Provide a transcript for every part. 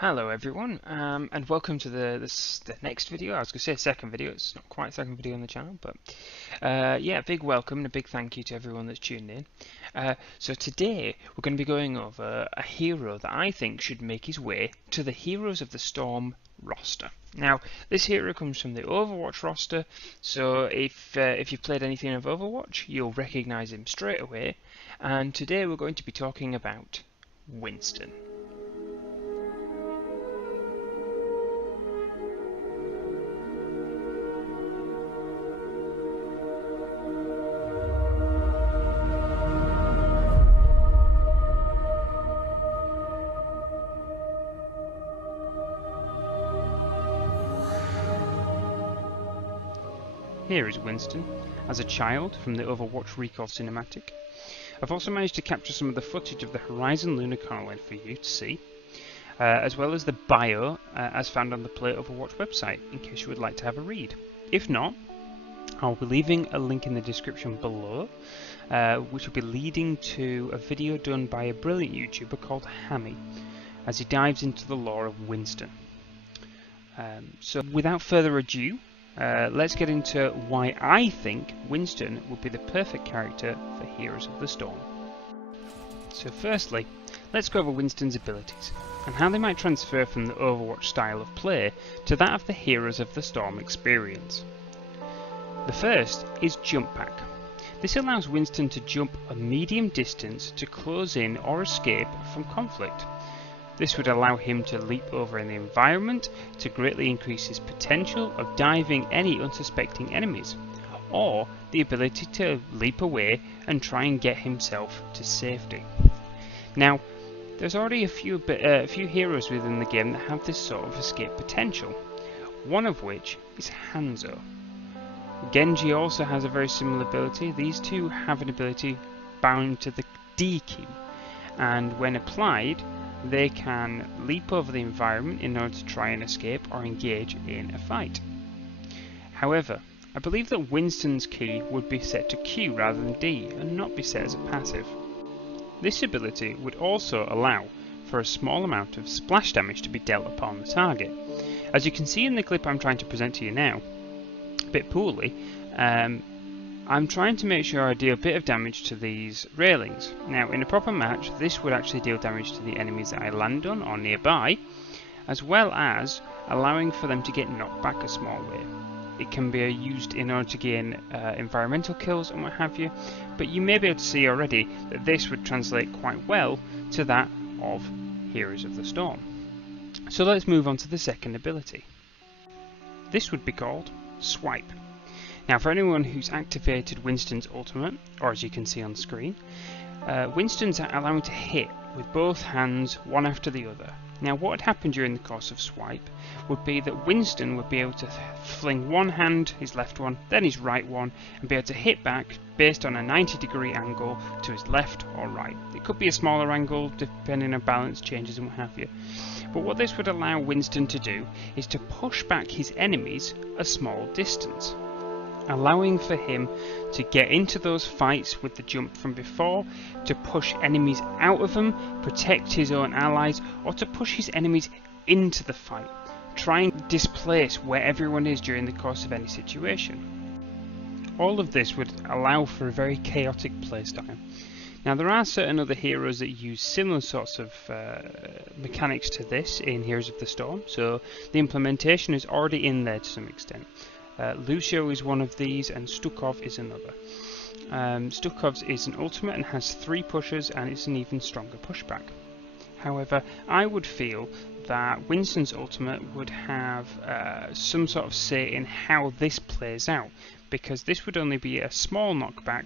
Hello everyone, and welcome to the next video. I was going to say second video, it's not quite second video on the channel, but yeah, big welcome and a big thank you to everyone that's tuned in. So today we're going to be going over a hero that I think should make his way to the Heroes of the Storm roster. Now, this hero comes from the Overwatch roster, so if you've played anything of Overwatch, you'll recognise him straight away, and today we're going to be talking about Winston. Here is Winston, as a child from the Overwatch Recall cinematic. I've also managed to capture some of the footage of the Horizon Lunar Colony for you to see, as well as the bio as found on the Play Overwatch website, in case you would like to have a read. If not, I'll be leaving a link in the description below, which will be leading to a video done by a brilliant YouTuber called Hammeh, as he dives into the lore of Winston. So without further ado, let's get into why I think Winston would be the perfect character for Heroes of the Storm. So firstly, let's go over Winston's abilities, and how they might transfer from the Overwatch style of play to that of the Heroes of the Storm experience. The first is Jump Pack. This allows Winston to jump a medium distance to close in or escape from conflict. This would allow him to leap over in the environment to greatly increase his potential of diving any unsuspecting enemies, or the ability to leap away and try and get himself to safety. Now, there's already a few heroes within the game that have this sort of escape potential, one of which is Hanzo. Genji also has a very similar ability. These two have an ability bound to the D key, and when applied, they can leap over the environment in order to try and escape or engage in a fight. However, I believe that Winston's key would be set to Q rather than D and not be set as a passive. This ability would also allow for a small amount of splash damage to be dealt upon the target. As you can see in the clip I'm trying to present to you now, a bit poorly, I'm trying to make sure I deal a bit of damage to these railings. Now, in a proper match, this would actually deal damage to the enemies that I land on or nearby, as well as allowing for them to get knocked back a small way. It can be used in order to gain environmental kills and what have you, but you may be able to see already that this would translate quite well to that of Heroes of the Storm. So let's move on to the second ability. This would be called Swipe. Now, for anyone who's activated Winston's ultimate, or as you can see on screen, Winston's allowing to hit with both hands, one after the other. Now, what would happen during the course of Swipe would be that Winston would be able to fling one hand, his left one, then his right one, and be able to hit back based on a 90-degree angle to his left or right. It could be a smaller angle depending on balance changes and what have you. But what this would allow Winston to do is to push back his enemies a small distance, allowing for him to get into those fights with the jump from before, to push enemies out of them, protect his own allies, or to push his enemies into the fight, try and displace where everyone is during the course of any situation. All of this would allow for a very chaotic playstyle. Now, there are certain other heroes that use similar sorts of mechanics to this in Heroes of the Storm, so the implementation is already in there to some extent. Lucio is one of these, and Stukov is another. Stukov's is an ultimate and has 3 pushes, and it's an even stronger pushback. However, I would feel that Winston's ultimate would have some sort of say in how this plays out, because this would only be a small knockback,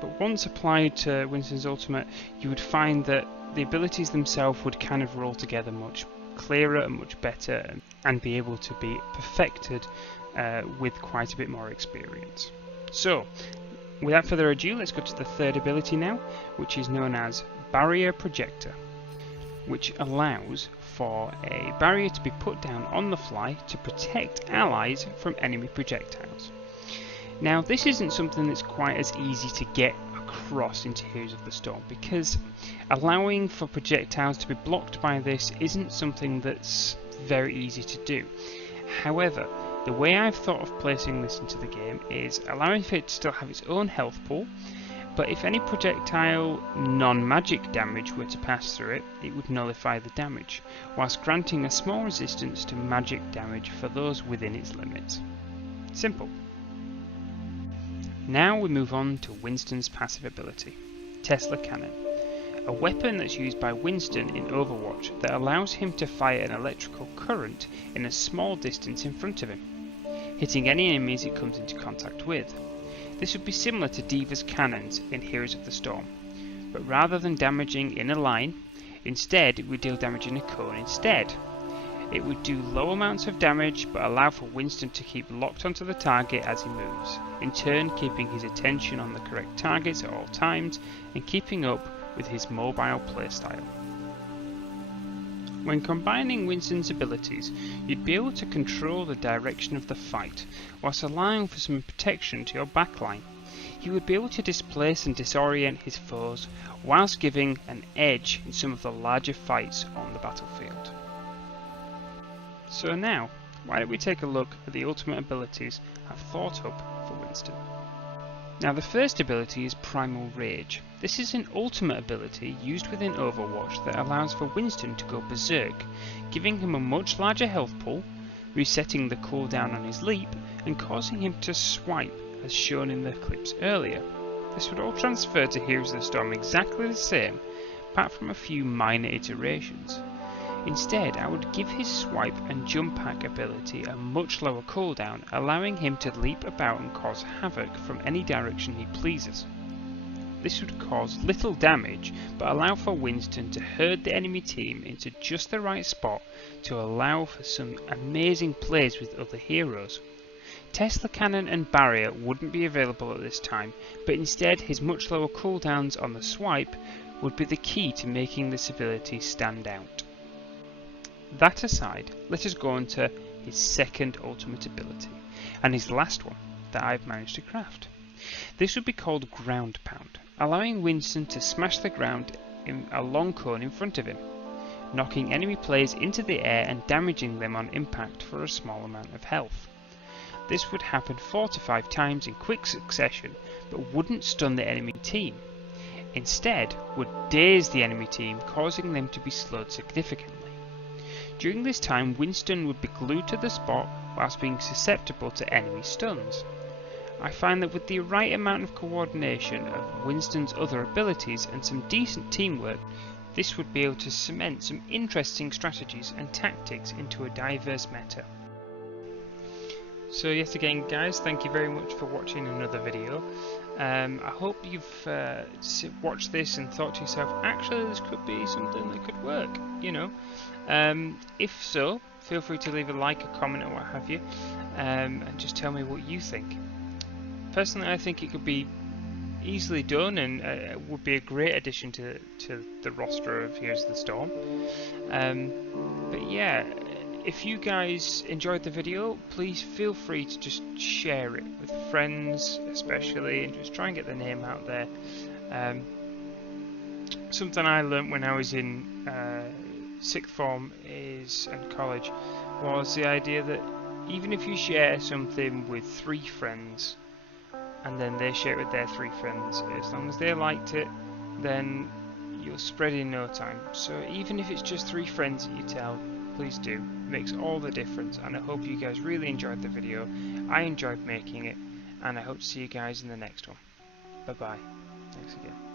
but once applied to Winston's ultimate, you would find that the abilities themselves would kind of roll together much clearer and much better, and be able to be perfected with quite a bit more experience. So, without further ado, let's go to the third ability now, which is known as Barrier Projector, which allows for a barrier to be put down on the fly to protect allies from enemy projectiles. Now, this isn't something that's quite as easy to get across into Heroes of the Storm, because allowing for projectiles to be blocked by this isn't something that's very easy to do. However, the way I've thought of placing this into the game is allowing for it to still have its own health pool, but if any projectile non-magic damage were to pass through it, it would nullify the damage, whilst granting a small resistance to magic damage for those within its limits. Simple. Now we move on to Winston's passive ability, Tesla Cannon, a weapon that's used by Winston in Overwatch that allows him to fire an electrical current in a small distance in front of him, hitting any enemies it comes into contact with. This would be similar to D.Va's cannons in Heroes of the Storm, but rather than damaging in a line, instead it would deal damage in a cone instead. It would do low amounts of damage but allow for Winston to keep locked onto the target as he moves, in turn keeping his attention on the correct targets at all times and keeping up with his mobile playstyle. When combining Winston's abilities, you'd be able to control the direction of the fight, whilst allowing for some protection to your backline. He would be able to displace and disorient his foes, whilst giving an edge in some of the larger fights on the battlefield. So now, why don't we take a look at the ultimate abilities I've thought up for Winston. Now the first ability is Primal Rage. This is an ultimate ability used within Overwatch that allows for Winston to go berserk, giving him a much larger health pool, resetting the cooldown on his leap, and causing him to swipe as shown in the clips earlier. This would all transfer to Heroes of the Storm exactly the same, apart from a few minor iterations. Instead, I would give his swipe and jump pack ability a much lower cooldown, allowing him to leap about and cause havoc from any direction he pleases. This would cause little damage, but allow for Winston to herd the enemy team into just the right spot to allow for some amazing plays with other heroes. Tesla Cannon and Barrier wouldn't be available at this time, but instead his much lower cooldowns on the swipe would be the key to making this ability stand out. That aside, let us go on to his second ultimate ability, and his last one that I've managed to craft. This would be called Ground Pound, allowing Winston to smash the ground in a long cone in front of him, knocking enemy players into the air and damaging them on impact for a small amount of health. This would happen 4 to 5 times in quick succession, but wouldn't stun the enemy team. Instead, would daze the enemy team, causing them to be slowed significantly. During this time, Winston would be glued to the spot whilst being susceptible to enemy stuns. I find that with the right amount of coordination of Winston's other abilities and some decent teamwork, this would be able to cement some interesting strategies and tactics into a diverse meta. So yet again guys, thank you very much for watching another video. I hope you've watched this and thought to yourself, actually this could be something that could work, you know. If so, feel free to leave a like, a comment or what have you, and just tell me what you think. Personally, I think it could be easily done and would be a great addition to the roster of Heroes of the Storm. But yeah, if you guys enjoyed the video, please feel free to just share it with friends especially, and just try and get the name out there. Something I learnt when I was in sixth form and college was the idea that even if you share something with 3 friends and then they share it with their 3 friends, as long as they liked it, then you'll spread in no time. So even if it's just 3 friends that you tell, please do. It makes all the difference, and I hope you guys really enjoyed the video. I enjoyed making it, and I hope to see you guys in the next one. Bye bye. Thanks again.